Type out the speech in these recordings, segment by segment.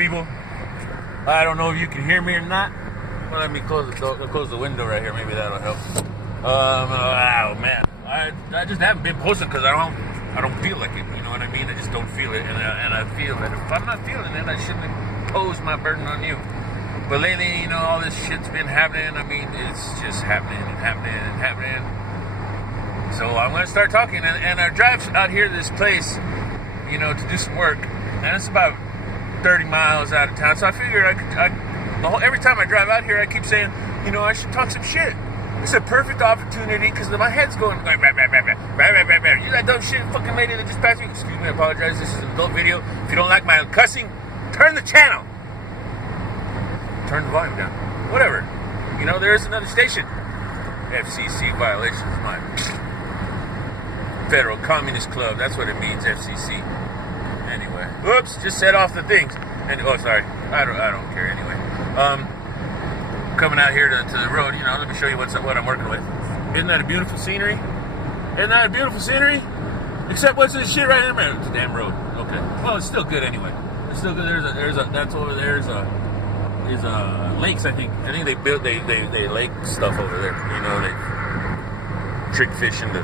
people. I don't know if you can hear me or not. Well, let me close the window right here. Maybe that'll help. Oh man, I just haven't been posting because I don't feel like it. You know what I mean? I just don't feel it, and I feel that if I'm not feeling it, I shouldn't impose my burden on you. But lately, all this shit's been happening. I mean, it's just happening and happening and happening. So I'm gonna start talking, and I drive out here to this place, to do some work, and it's about 30 miles out of town. So I figured every time I drive out here, I keep saying, I should talk some shit. It's a perfect opportunity because my head's going, you that dumb shit fucking lady that just passed me. Excuse me, I apologize. This is an adult video. If you don't like my cussing, turn the channel. Turn the volume down. Whatever. There is another station. FCC violations. My Federal Communist Club. That's what it means, FCC. Anyway. Oops, just set off the things. And sorry. I don't care anyway. Coming out here to the road, let me show you what I'm working with. Isn't that a beautiful scenery? Except what's this shit right here, man? It's a damn road. Okay. Well, it's still good anyway. It's still good. That's over there is lakes, I think. I think they built they lake stuff over there. They trick fish into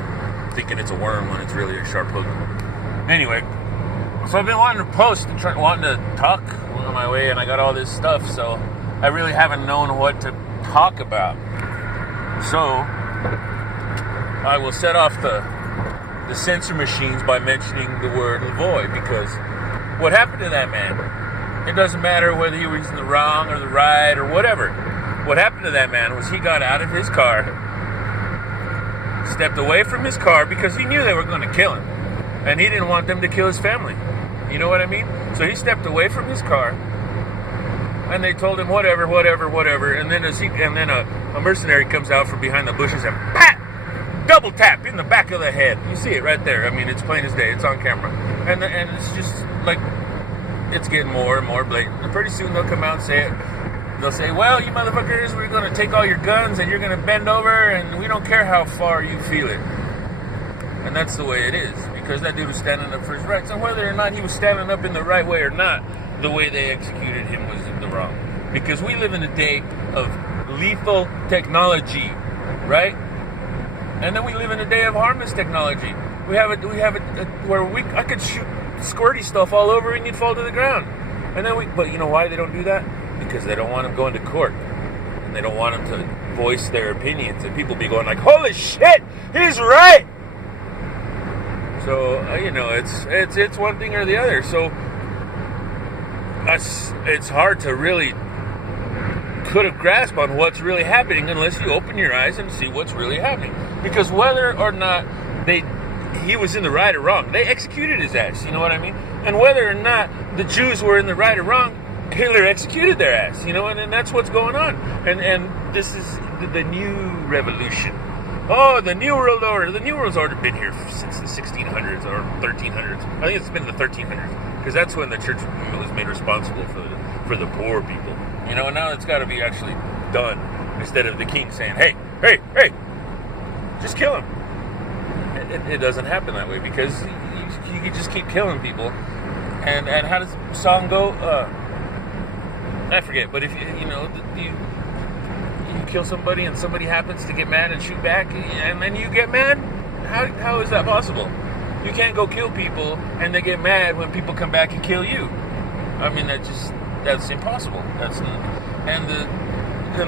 thinking it's a worm when it's really a sharp hook. Anyway, so I've been wanting to post and wanting to talk on my way, and I got all this stuff, so I really haven't known what to talk about. So I will set off the censor machines by mentioning the word Lavoie, because what happened to that man? It doesn't matter whether he was in the wrong or the right or whatever. What happened to that man was he got out of his car, stepped away from his car because he knew they were going to kill him, and he didn't want them to kill his family. You know what I mean? So he stepped away from his car, and they told him whatever, and then a mercenary comes out from behind the bushes and pat, double tap in the back of the head. You see it right there. I mean, it's plain as day. It's on camera, and it's just like it's getting more and more blatant. And pretty soon they'll come out and say it. They'll say, "Well, you motherfuckers, we're going to take all your guns and you're going to bend over, and we don't care how far you feel it." And that's the way it is, because that dude was standing up for his rights, and whether or not he was standing up in the right way or not, the way they executed him was in the wrong. Because we live in a day of lethal technology, right? And then we live in a day of harmless technology. We have it where I could shoot squirty stuff all over and you'd fall to the ground. But you know why they don't do that? Because they don't want him going to court, and they don't want him to voice their opinions, and people be going like, "Holy shit, he's right." So it's one thing or the other. So it's hard to really put a grasp on what's really happening unless you open your eyes and see what's really happening. Because whether or not he was in the right or wrong, they executed his ass. You know what I mean? And whether or not the Jews were in the right or wrong, Hitler executed their ass. And that's what's going on. And this is the new revolution. Oh, the New World Order. The New World Order been here since the 1600s or 1300s. I think it's been the 1300s, because that's when the church was made responsible for the poor people. And now it's got to be actually done, instead of the king saying, hey, just kill him. It doesn't happen that way, because you can just keep killing people. And how does the song go? I forget, but if you kill somebody and somebody happens to get mad and shoot back, and then you get mad, how is that possible? You can't go kill people and they get mad when people come back and kill you. I mean, that's impossible. And the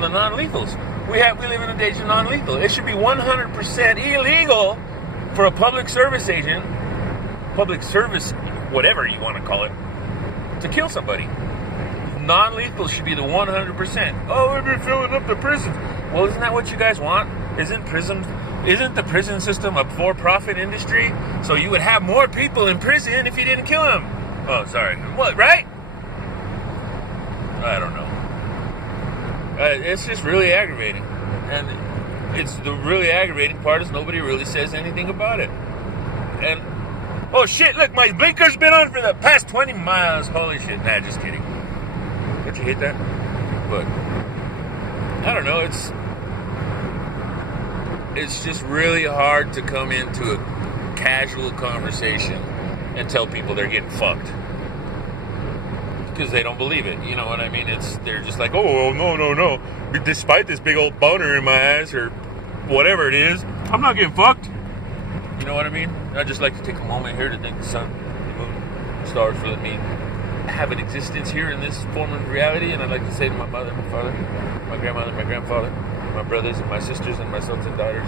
non-lethals. We live in a age of non-lethal. It should be 100% illegal for a public service agent, public service, whatever you want to call it, to kill somebody. Non-lethal should be the 100%. Oh, we've been filling up the prisons. Well, isn't that what you guys want? Isn't the prison system a for-profit industry? So you would have more people in prison if you didn't kill them. Oh, sorry. What, right? I don't know. It's just really aggravating. And the really aggravating part is nobody really says anything about it. And, oh shit, look, my blinker's been on for the past 20 miles. Holy shit. Nah, just kidding. Did you hit that? But I don't know, it's just really hard to come into a casual conversation and tell people they're getting fucked. because they don't believe it. You know what I mean? They're just like, oh, no. Despite this big old boner in my ass or whatever it is, I'm not getting fucked. You know what I mean? I'd just like to take a moment here to thank the sun, the moon, the stars for letting me have an existence here in this form of reality. And I'd like to say to my mother, my father, my grandmother, my grandfather, my brothers and my sisters and my sons and daughters,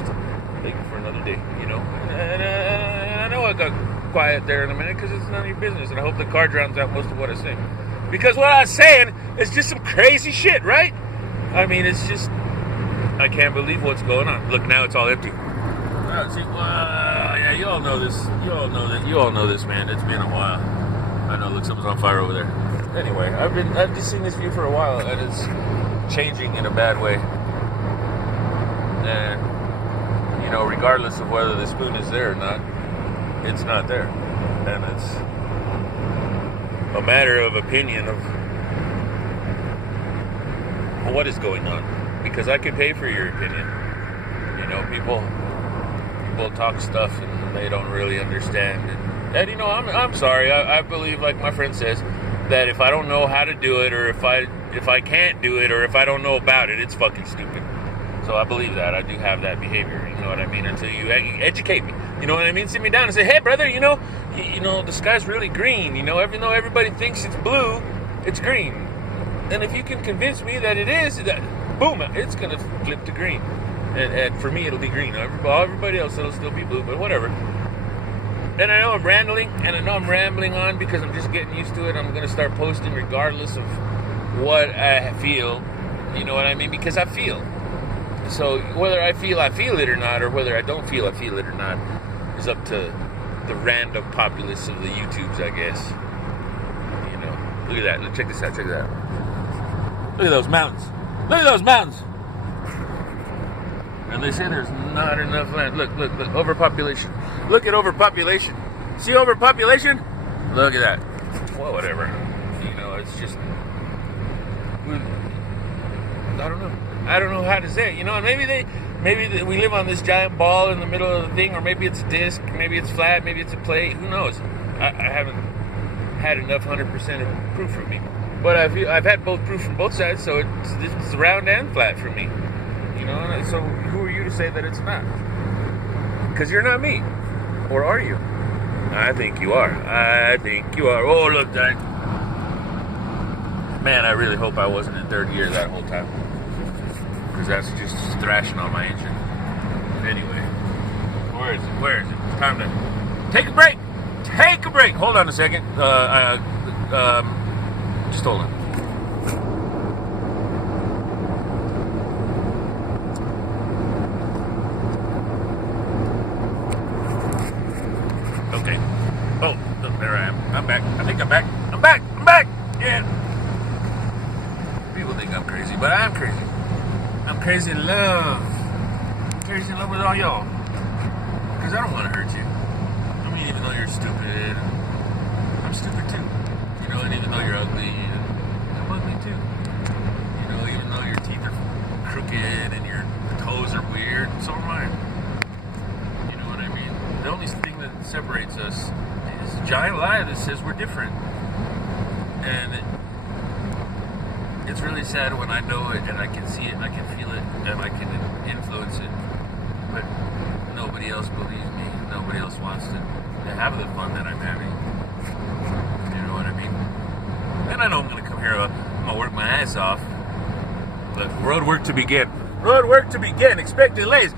thank you for another day, you know. And I know I got quiet there in a minute because it's none of your business, and I hope the car drowns out most of what I say. Because what I was saying is just some crazy shit, right? I mean, it's just, I can't believe what's going on. Look, now it's all empty. Yeah, you all know this. You all know this, man. It's been a while. I know. Look, something's on fire over there. Anyway, I've just seen this view for a while, and it's changing in a bad way. And you know, regardless of whether the spoon is there or not, it's not there, and it's a matter of opinion of what is going on. Because I can pay for your opinion. You know, people talk stuff and they don't really understand. And you know, I'm sorry. I believe, like my friend says, that if I don't know how to do it, or if I can't do it, or if I don't know about it, it's fucking stupid. So I believe that. I do have that behavior. You know what I mean? Until you educate me. You know what I mean? Sit me down and say, hey, brother, you know, the sky's really green. You know, even though everybody thinks it's blue, it's green. And if you can convince me that it is, that boom, it's going to flip to green. And for me, it'll be green. Everybody else, it'll still be blue, but whatever. And I know I'm rambling on because I'm just getting used to it. I'm going to start posting regardless of what I feel. You know what I mean? Because I feel. So whether I feel it or not, or whether I don't feel it or not, is up to the random populace of the YouTubes, I guess. You know, look at that. Check this out. Look at those mountains. And they say there's not enough land. Look, overpopulation. Look at overpopulation. See overpopulation? Look at that. Well, whatever. You know, it's just, I don't know how to say it. You know, and maybe we live on this giant ball in the middle of the thing, or maybe it's a disc, maybe it's flat, maybe it's a plate. Who knows? I haven't had enough 100% of proof from me. But I've had both proof from both sides, so it's round and flat for me. You know, so who are you to say that it's not? Because you're not me. Or are you? I think you are. Oh, look, Jack. Man, I really hope I wasn't in third gear that whole time. Because that's just thrashing on my engine. Anyway. Where is it? It's time to take a break. Hold on a second. Just hold on. Okay. Oh, look, there I am. I'm back. I think I'm back. I'm back. Yeah. People think I'm crazy, but I'm crazy. I'm crazy in love. Crazy in love with all y'all. Because I don't want to hurt you. I mean, even though you're stupid, I'm stupid too. You know, and even though you're ugly, I'm ugly too. You know, even though your teeth are crooked and your toes are weird, so am I. You know what I mean? The only thing that separates us is a giant lie that says we're different. And it's really sad when I know it and I can see it and I can feel it and I can influence it. But nobody else believes me. Nobody else wants to have the fun that I'm having. You know what I mean? And I know I'm going to come here, I'm going to work my ass off. But road work to begin. Expect delays.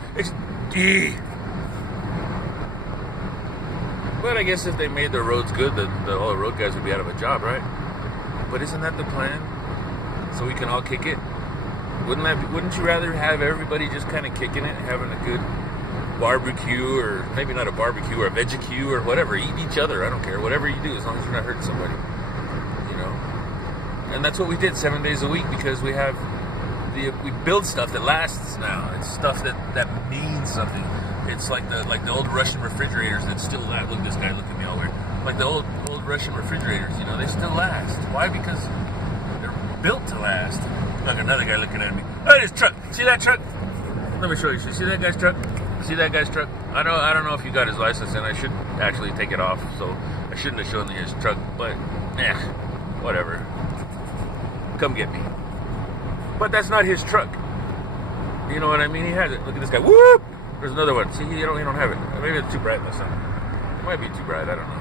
But I guess if they made their roads good, then all the road guys would be out of a job, right? But isn't that the plan? So we can all kick it? Wouldn't you rather have everybody just kind of kicking it, having a good barbecue, or maybe not a barbecue, or a veggie or whatever, eat each other, I don't care, whatever you do, as long as you're not hurting somebody, you know? And that's what we did 7 days a week, because we build stuff that lasts now. It's stuff that means something. It's like the old Russian refrigerators that still last. Look, this guy, look at me all weird. Like the old Russian refrigerators, you know, they still last. Why? Because they're built to last. Look, another guy looking at me. Oh, this truck. See that truck? Let me show you. See that guy's truck? See that guy's truck? I don't know if you got his license, and I should actually take it off, so I shouldn't have shown you his truck, but whatever. come get me. But that's not his truck. You know what I mean? He has it. Look at this guy. Whoop! There's another one. See, you don't have it. Maybe it's too bright in the sun. It might be too bright. I don't know.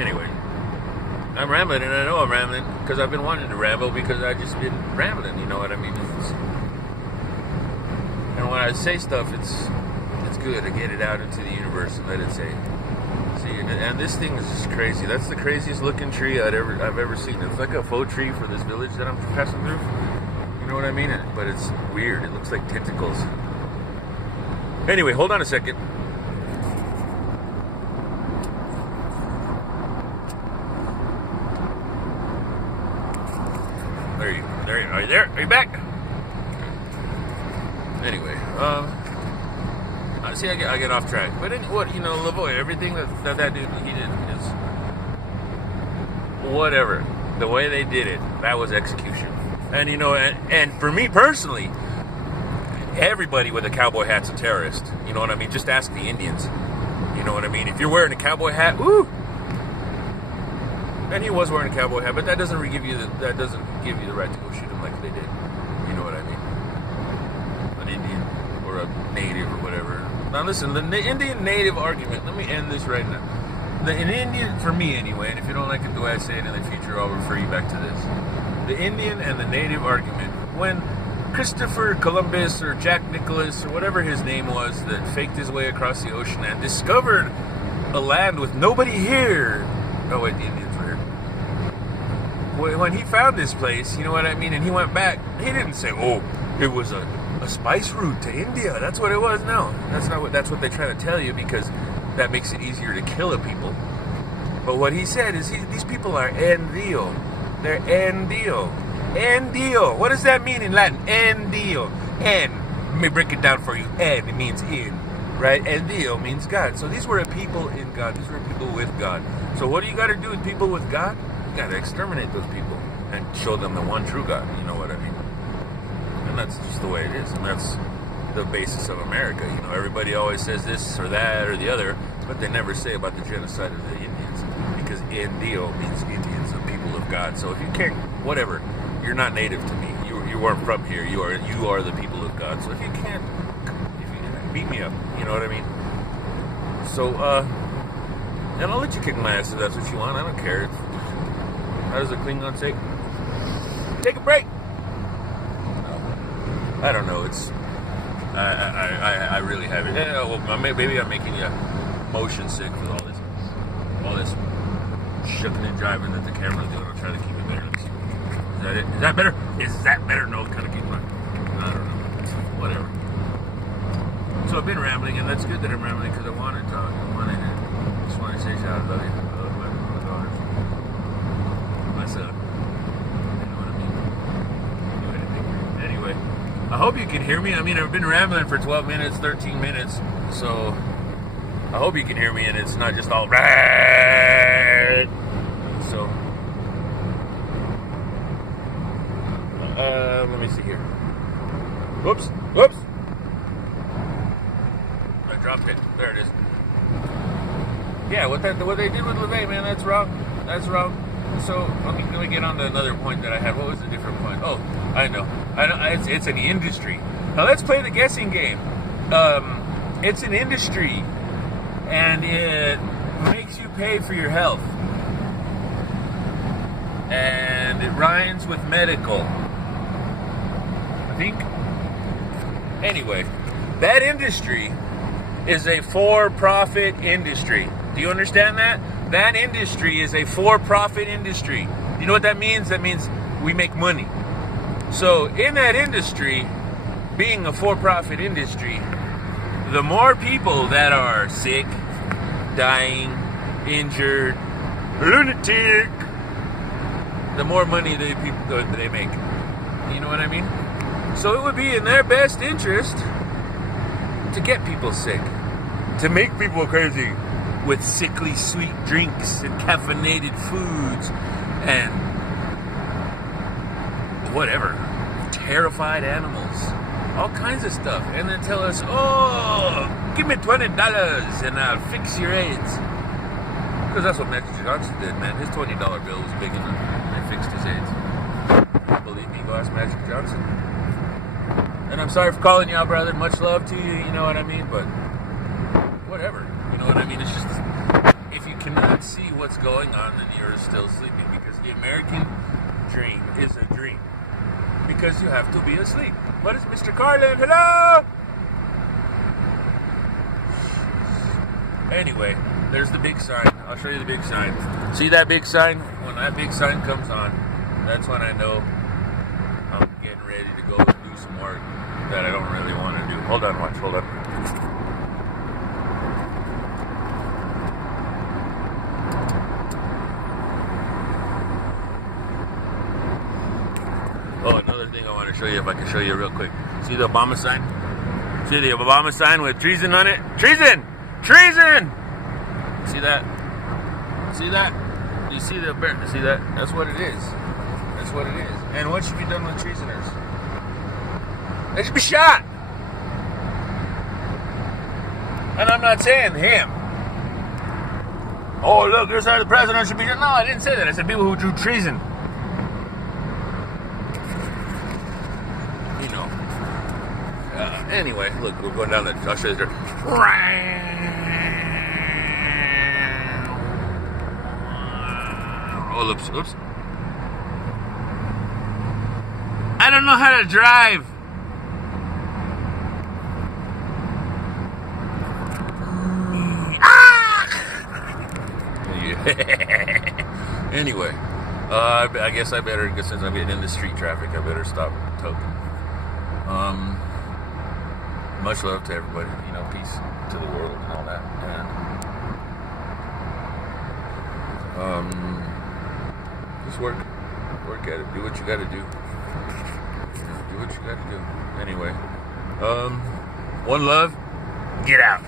Anyway, I'm rambling, and I know I'm rambling because I've been wanting to ramble because I've just been rambling. You know what I mean? And when I say stuff, it's good to get it out into the universe and let it say. See, and this thing is just crazy. That's the craziest looking tree I've ever seen. It's like a faux tree for this village that I'm passing through. You know what I mean? But it's weird. It looks like tentacles. Anyway, hold on a second. Are you there? Are you back? Anyway, see, I get off track. But Lavoie, everything that dude he did is whatever. The way they did it, that was execution. And and for me personally, everybody with a cowboy hat's a terrorist. You know what I mean? Just ask the Indians. You know what I mean? If you're wearing a cowboy hat, woo! And he was wearing a cowboy hat, but that doesn't give you the right to go shoot him like they did. You know what I mean? An Indian or a native or whatever. Now listen, the Indian native argument. Let me end this right now. An Indian, for me anyway, and if you don't like it the way I say it in the future, I'll refer you back to this. The Indian and the native argument. When Christopher Columbus or Jack Nicholas or whatever his name was that faked his way across the ocean and discovered a land with nobody here. Oh wait, the Indians were here. When he found this place, you know what I mean, and he went back, he didn't say, oh, it was a spice route to India. That's what it was. No, that's what they try to tell you because that makes it easier to kill a people. But what he said is these people are endio. They're endio. Endio. What does that mean in Latin? Endio. En. Let me break it down for you. En, it means in. Right? Endio means God. So these were a people in God. These were people with God. So what do you got to do with people with God? You got to exterminate those people and show them the one true God. You know what I mean? And that's just the way it is. And that's the basis of America. You know, everybody always says this or that or the other, but they never say about the genocide of the Indians. Because Indio means Indians, the people of God. So if you can't, whatever, you're not native to me. You weren't from here. You are the people of God. So if you can't, beat me up. You know what I mean? So, and I'll let you kick my ass if that's what you want. I don't care. How does a Klingon say? Take a break. No. I don't know. It's I really have it. Yeah, well, maybe I'm making you motion sick with all this shucking and driving that the camera's doing. I'll try to keep it better. Let me see. Is that it? Is that better? Is that better? No, kind of keep going. I don't know. Whatever. So I've been rambling, and that's good that I'm rambling because I want to talk. I just want to say shout out, love you. I love my daughter. My son. You know what I mean? Do anything. Anyway, I hope you can hear me. I mean, I've been rambling for 12 minutes, 13 minutes, so I hope you can hear me, and it's not just all right. So, let me see here. Whoops. I dropped it. There it is. Yeah, what they did with LeVay, man, that's wrong. That's wrong. So let me get on to another point that I had. What was the different point? Oh, I know. It's an industry. Now let's play the guessing game. It's an industry, and it makes you pay for your health, and it rhymes with medical. I think. Anyway, that industry is a for-profit industry. Do you understand that? That industry is a for-profit industry. You know what that means? That means we make money. So in that industry, being a for-profit industry, the more people that are sick, dying, injured, lunatic, the more money they make. You know what I mean? So it would be in their best interest to get people sick, to make people crazy with sickly sweet drinks and caffeinated foods and whatever, terrified animals, all kinds of stuff, and then tell us, oh, give me $20 and I'll fix your AIDS. Because that's what Magic Johnson did, man. His $20 bill was big enough. They fixed his AIDS. Ask Magic Johnson. And I'm sorry for calling you out, brother. Much love to you, you know what I mean? But whatever, you know what I mean? It's just, if you cannot see what's going on, then you're still sleeping, because the American dream is a dream. Because you have to be asleep. What is Mr. Carlin? Hello? Anyway, there's the big sign. I'll show you the big sign. See that big sign? When that big sign comes on, that's when I know I'm getting ready to go do some work that I don't really want to do. Hold on, watch. Hold on. Oh, another thing I want to show you, if I can show you real quick. See the Obama sign? See the Obama sign with treason on it? Treason! Treason! See that? See that? You see the bear? See that? That's what it is. That's what it is. And what should be done with treasoners? They should be shot! And I'm not saying him. Oh, look, this how the president should be shot. No, I didn't say that. I said people who do treason. You know. Anyway, look, we're going down there. I'll show you there. Oh, oops. I don't know how to drive. Anyway, I guess I better, since I'm getting into street traffic, I better stop talking. Much love to everybody, you know, peace to the world and all that. And just work at it. Do what you got to do. Do what you got to do. Anyway, one love. Get out.